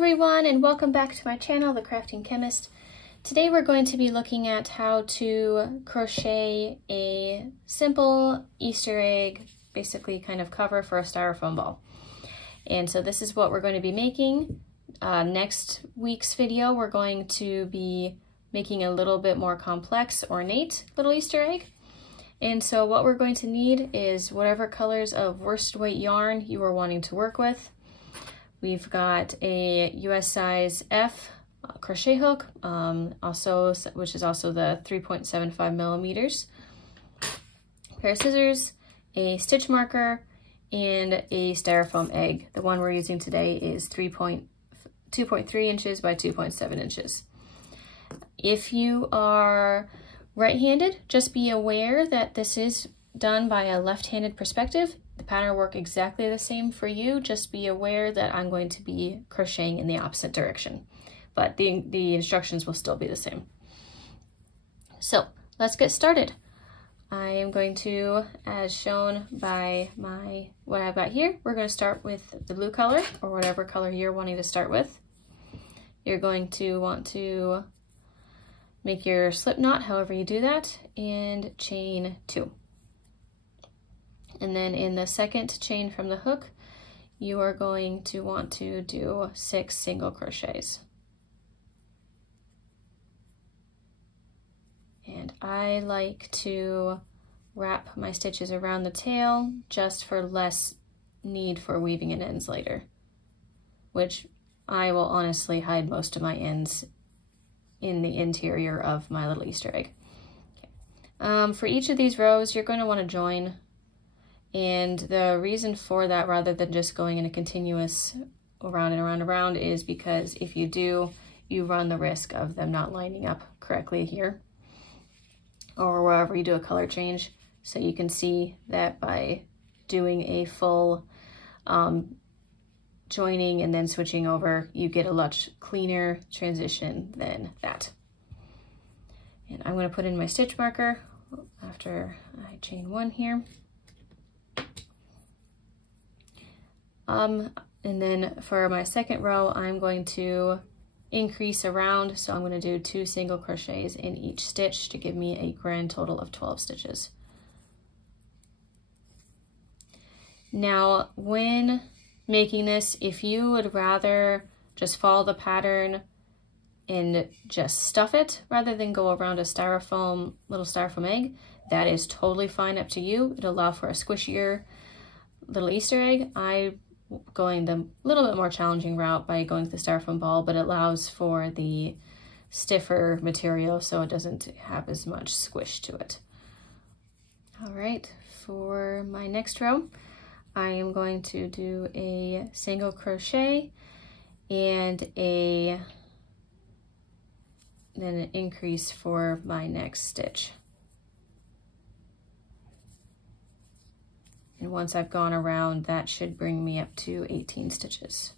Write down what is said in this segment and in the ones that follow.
everyone, and welcome back to my channel, The Crafting Chemist. Today we're going to be looking at how to crochet a simple Easter egg, basically kind of cover for a styrofoam ball. And so this is what we're going to be making. Next week's video we're going to be making a little bit more complex, ornate little Easter egg. And so what we're going to need is whatever colors of worsted weight yarn you are wanting to work with. We've got a US size F crochet hook, which is also the 3.75 millimeters, pair of scissors, a stitch marker, and a styrofoam egg. The one we're using today is 2.3 inches by 2.7 inches. If you are right-handed, just be aware that this is done by a left-handed perspective. The pattern will work exactly the same for you. Just be aware that I'm going to be crocheting in the opposite direction, but the instructions will still be the same. So let's get started. I am going to, as shown by what I've got here, we're going to start with the blue color, or whatever color you're wanting to start with. You're going to want to make your slip knot however you do that, and chain 2. And then in the second chain from the hook, you are going to want to do 6 single crochets. And I like to wrap my stitches around the tail just for less need for weaving in ends later, which I will honestly hide most of my ends in the interior of my little Easter egg. Okay. For each of these rows, you're going to want to join. And the reason for that, rather than just going in a continuous around and around and around, is because if you do, you run the risk of them not lining up correctly here or wherever you do a color change. So you can see that by doing a full joining and then switching over, you get a much cleaner transition than that. And I'm going to put in my stitch marker after I chain 1 here. And then for my second row, I'm going to increase around. So I'm going to do 2 single crochets in each stitch to give me a grand total of 12 stitches. Now, when making this, if you would rather just follow the pattern and just stuff it rather than go around a little styrofoam egg, that is totally fine, up to you. It'll allow for a squishier little Easter egg. I'm going the little bit more challenging route by going with the styrofoam ball, but it allows for the stiffer material so it doesn't have as much squish to it. All right, for my next row, I am going to do a single crochet and then an increase for my next stitch. And once I've gone around, that should bring me up to 18 stitches.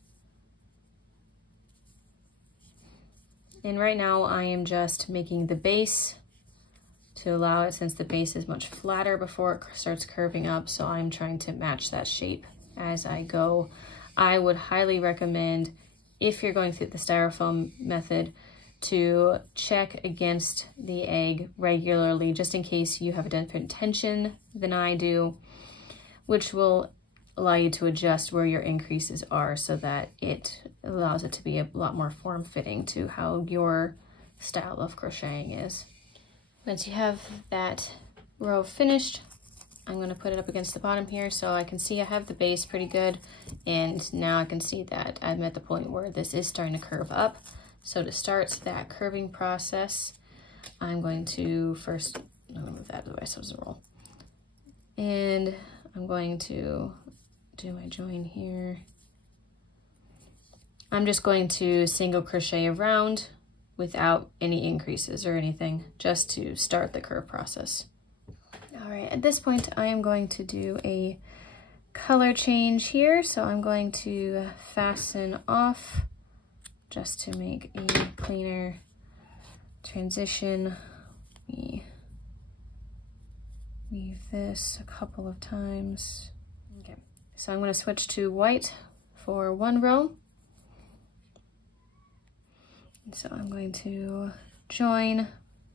And right now I am just making the base to allow it, since the base is much flatter before it starts curving up, so I'm trying to match that shape as I go. I would highly recommend, if you're going through the styrofoam method, to check against the egg regularly, just in case you have a different tension than I do, which will allow you to adjust where your increases are so that it allows it to be a lot more form-fitting to how your style of crocheting is. Once you have that row finished, I'm going to put it up against the bottom here so I can see I have the base pretty good, and now I can see that I'm at the point where this is starting to curve up. So to start that curving process, I'm going to first, I'm going to move that out of the way so it doesn't roll. And I'm going to do my join here. I'm just going to single crochet around without any increases or anything, just to start the curve process. All right, at this point, I am going to do a color change here. So I'm going to fasten off just to make a cleaner transition. Weave this a couple of times. Okay, so I'm going to switch to white for one row. So I'm going to join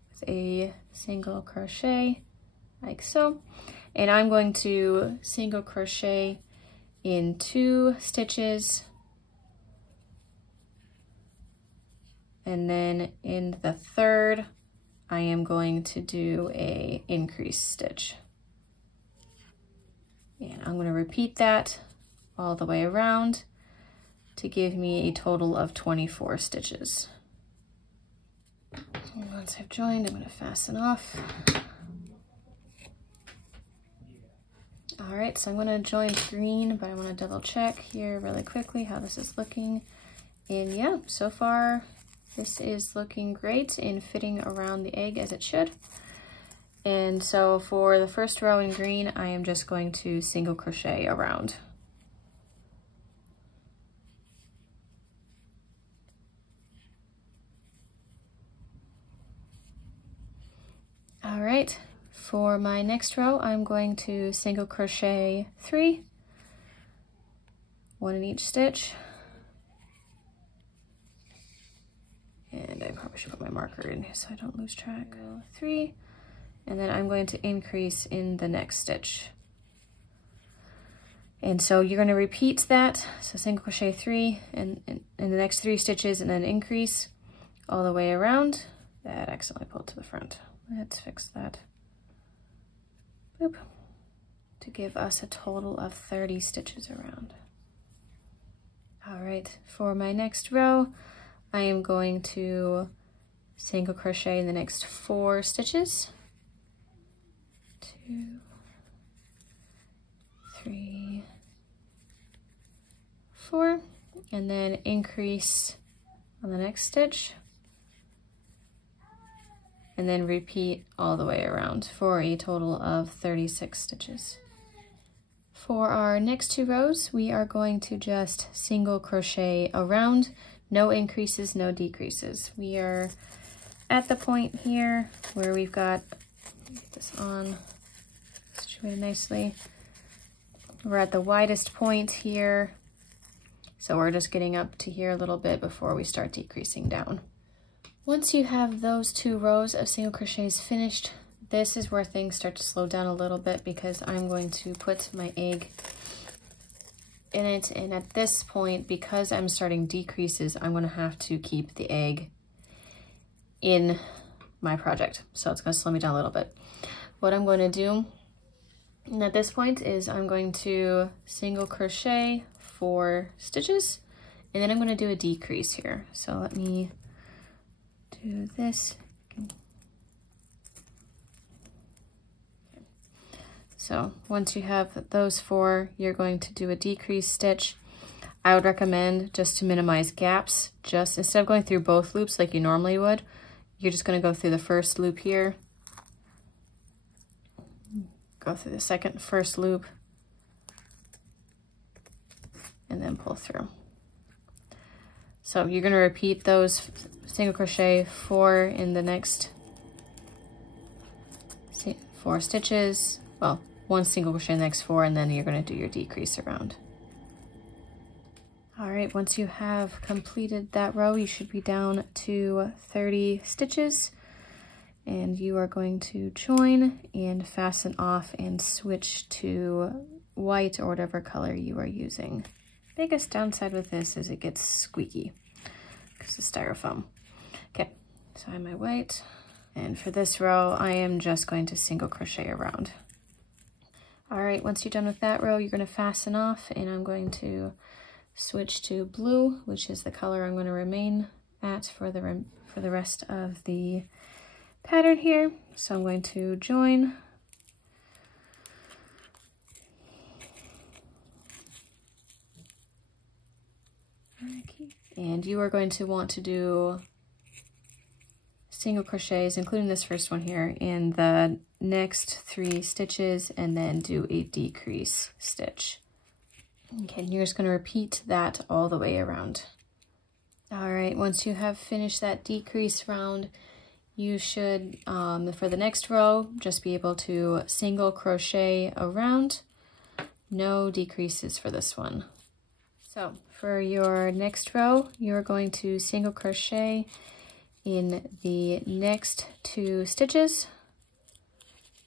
with a single crochet like so, and I'm going to single crochet in 2 stitches, and then in the 3rd I am going to do a increase stitch, and I'm going to repeat that all the way around to give me a total of 24 stitches. And once I've joined, I'm going to fasten off. All right, so I'm going to join green, but I want to double check here really quickly how this is looking. And yeah, so far this is looking great in fitting around the egg as it should. And so for the first row in green, I am just going to single crochet around. All right, for my next row, I'm going to single crochet 3, 1 in each stitch. And I probably should put my marker in so I don't lose track. 3, and then I'm going to increase in the next stitch. And so you're going to repeat that. So single crochet 3 and in the next 3 stitches, and then increase all the way around. That accidentally pulled to the front. Let's fix that. Boop. To give us a total of 30 stitches around. All right, for my next row, I am going to single crochet in the next 4 stitches. 2, 3, 4, and then increase on the next stitch, and then repeat all the way around for a total of 36 stitches. For our next 2 rows, we are going to just single crochet around, no increases, no decreases. We are at the point here where we've got, get this on, situated nicely. We're at the widest point here, so we're just getting up to here a little bit before we start decreasing down. Once you have those 2 rows of single crochets finished, this is where things start to slow down a little bit because I'm going to put my egg in it, and at this point, because I'm starting decreases, I'm going to have to keep the egg in my project, so it's going to slow me down a little bit. What I'm going to do at this point is I'm going to single crochet 4 stitches, and then I'm going to do a decrease here. So let me do this. So once you have those 4, you're going to do a decrease stitch. I would recommend, just to minimize gaps, just instead of going through both loops like you normally would, you're just going to go through the first loop here, go through the first loop, and then pull through. So you're going to repeat those single crochet 4 in the next 4 stitches. Well, 1 single crochet in the next 4, and then you're going to do your decrease around. All right, once you have completed that row, you should be down to 30 stitches, and you are going to join and fasten off and switch to white or whatever color you are using. Biggest downside with this is it gets squeaky because it's styrofoam. Okay, so I have my white, and for this row, I am just going to single crochet around. All right, once you're done with that row, you're going to fasten off, and I'm going to switch to blue, which is the color I'm going to remain at for the rest of the pattern here. So I'm going to join, and you are going to want to do single crochets, including this first one here, in the next 3 stitches, and then do a decrease stitch. Okay, and you're just going to repeat that all the way around. All right, once you have finished that decrease round, you should, for the next row, just be able to single crochet around. No decreases for this one. So For your next row, you're going to single crochet in the next 2 stitches,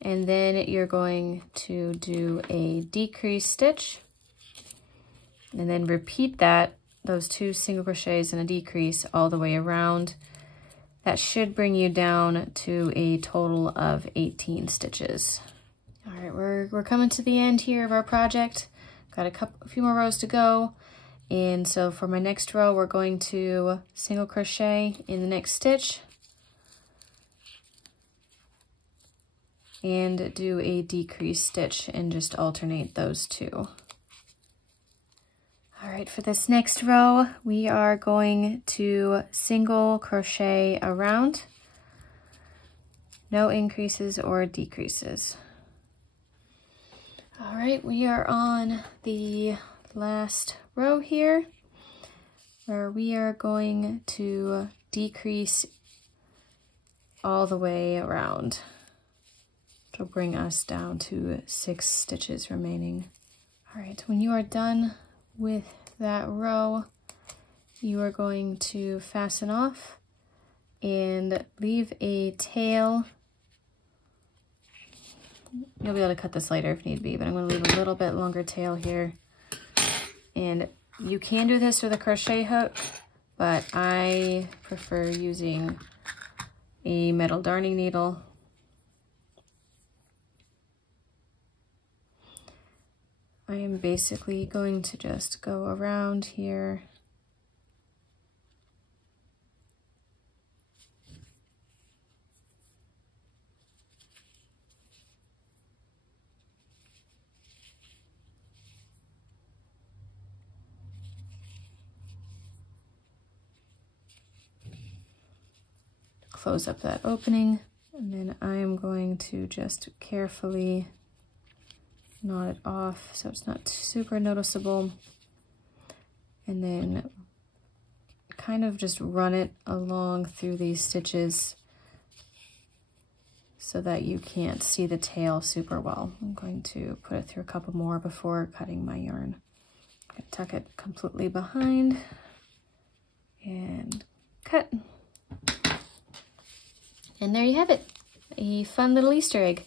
and then you're going to do a decrease stitch, and then repeat those 2 single crochets and a decrease all the way around. That should bring you down to a total of 18 stitches. All right, we're coming to the end here of our project. Got a few more rows to go. And so for my next row, we're going to single crochet in the next stitch and do a decrease stitch and just alternate those 2. All right, for this next row, we are going to single crochet around, no increases or decreases. All right, we are on the last row here, where we are going to decrease all the way around to bring us down to 6 stitches remaining. All right, when you are done with that row, you are going to fasten off and leave a tail. You'll be able to cut this later if need be, but I'm going to leave a little bit longer tail here. And you can do this with a crochet hook, but I prefer using a metal darning needle. I am basically going to just go around here. Close up that opening, and then I am going to just carefully knot it off so it's not super noticeable, and then kind of just run it along through these stitches so that you can't see the tail super well. I'm going to put it through a couple more before cutting my yarn. I'm going to tuck it completely behind and cut. And there you have it, a fun little Easter egg.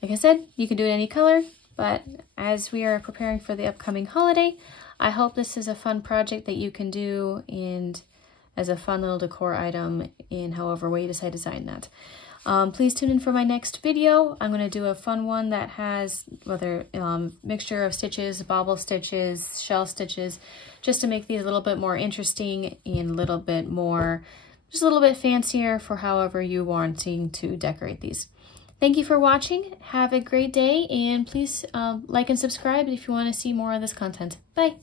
Like I said, you can do it any color, but as we are preparing for the upcoming holiday, I hope this is a fun project that you can do and as a fun little decor item in however way you decide to design that. Please tune in for my next video. I'm going to do a fun one that has whether mixture of stitches, bobble stitches, shell stitches, just to make these a little bit more interesting and a little bit more, just a little bit fancier for however you wanting to decorate these. Thank you for watching. Have a great day, and please like and subscribe if you want to see more of this content. Bye.